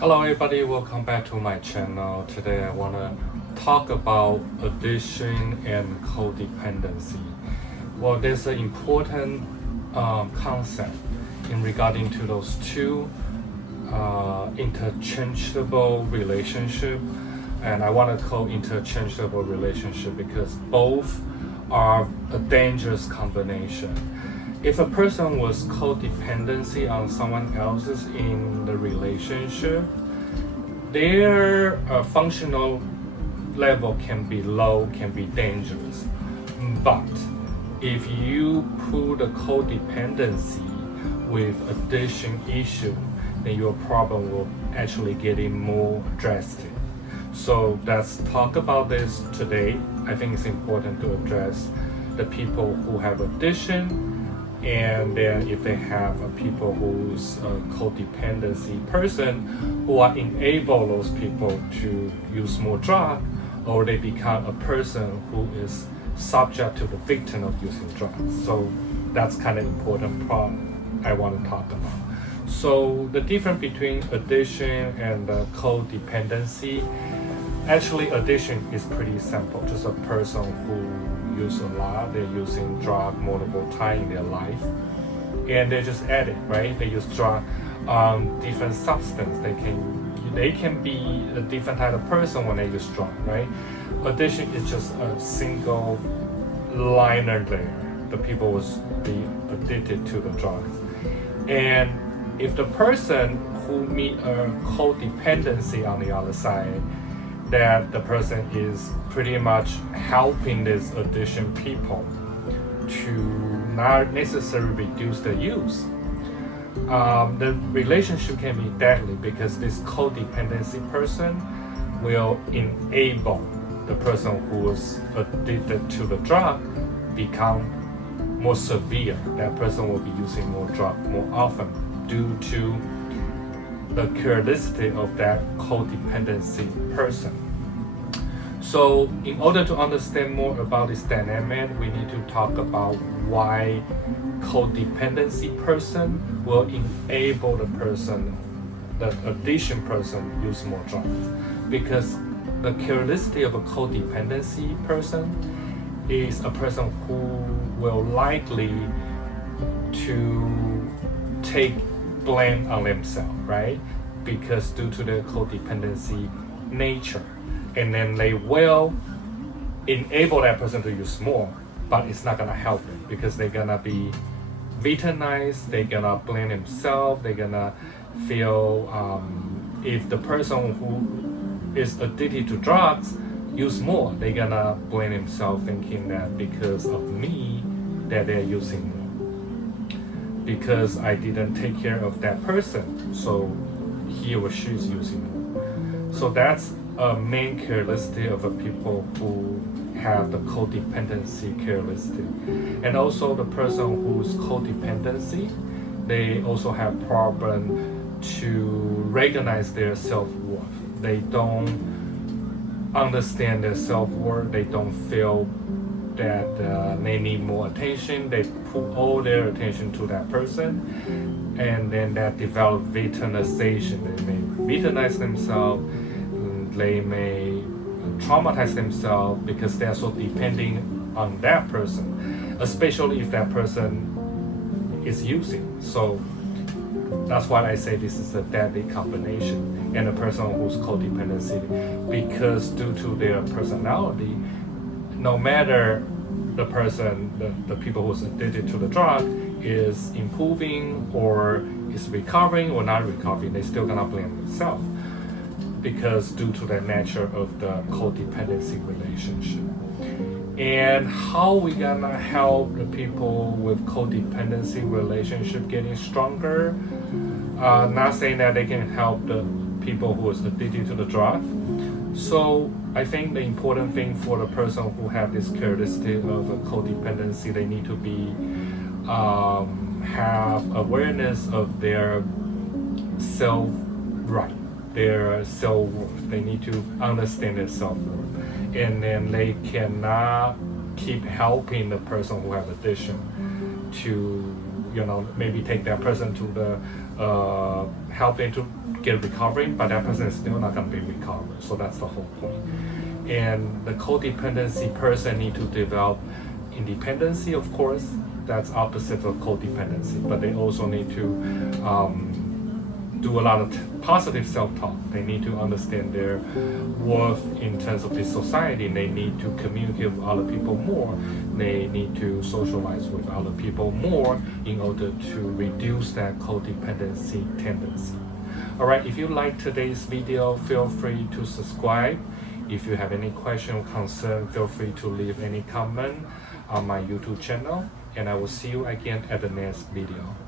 Hello everybody, welcome back to my channel. Today I want to talk about addiction and codependency. Well, there's an important concept in regarding to those two interchangeable relationship, and I want to call interchangeable relationship because both are a dangerous combination. If a person was codependency on someone else's in the relationship, their functional level can be low, can be dangerous. But if you put a codependency with addiction issue, then your problem will actually getting more drastic. So let's talk about this today. I think it's important to address the people who have addiction, and then if they have people who's a codependency person who are enable those people to use more drug, or they become a person who is subject to the victim of using drugs. So that's kind of important part I want to talk about. So the difference between addiction and codependency, actually addiction is pretty simple. Just a person who use a lot, they're using drug multiple times in their life, and they're just addict, right? They use drug different substance. They can be a different type of person when they use drug, right? Addiction is just a single liner there. The people will be addicted to the drugs, and if the person who meet a codependency on the other side, that the person is pretty much helping these addiction people to not necessarily reduce the use. The relationship can be deadly because this codependency person will enable the person who is addicted to the drug become more severe. That person will be using more drug more often due to the characteristic of that codependency person. So in order to understand more about this dynamic, we need to talk about why codependency person will enable the addiction person use more drugs. Because the characteristic of a codependency person is a person who will likely to take blame on themselves, right? Because due to their codependency nature, and then they will enable that person to use more, but it's not gonna help them because they're gonna be victimized, they're gonna blame themselves, they're gonna feel if the person who is addicted to drugs use more, they're gonna blame themselves thinking that because of me that they're using more. Because I didn't take care of that person, so he or she is using more. So that's a main characteristic of the people who have the codependency characteristic. And also the person who's codependency, they also have problem to recognize their self-worth. They don't understand their self-worth. They don't feel that they need more attention. They put all their attention to that person, and then that develop victimization. They may victimize themselves. They may traumatize themselves because they're so depending on that person, especially if that person is using. So that's why I say this is a deadly combination. And a person who's codependency, because due to their personality, no matter the person, the people who's addicted to the drug is improving or is recovering or not recovering, they still gonna blame themselves. Because due to the nature of the codependency relationship. And how we gonna help the people with codependency relationship getting stronger? Not saying that they can help the people who is addicted to the drug. So I think the important thing for the person who have this characteristic of a codependency, they need to be have awareness of their self-right. Their self-worth. They need to understand their self-worth, and then they cannot keep helping the person who have addiction to maybe take that person to the helping to get recovering, but that person is still not going to be recovered. So that's the whole point. And the codependency person need to develop independency, of course. That's opposite of codependency, but they also need to do a lot of positive self-talk. They need to understand their worth in terms of the society. They need to communicate with other people more. They need to socialize with other people more in order to reduce that codependency tendency. All right, if you like today's video, feel free to subscribe. If you have any question or concern, feel free to leave any comment on my YouTube channel, and I will see you again at the next video.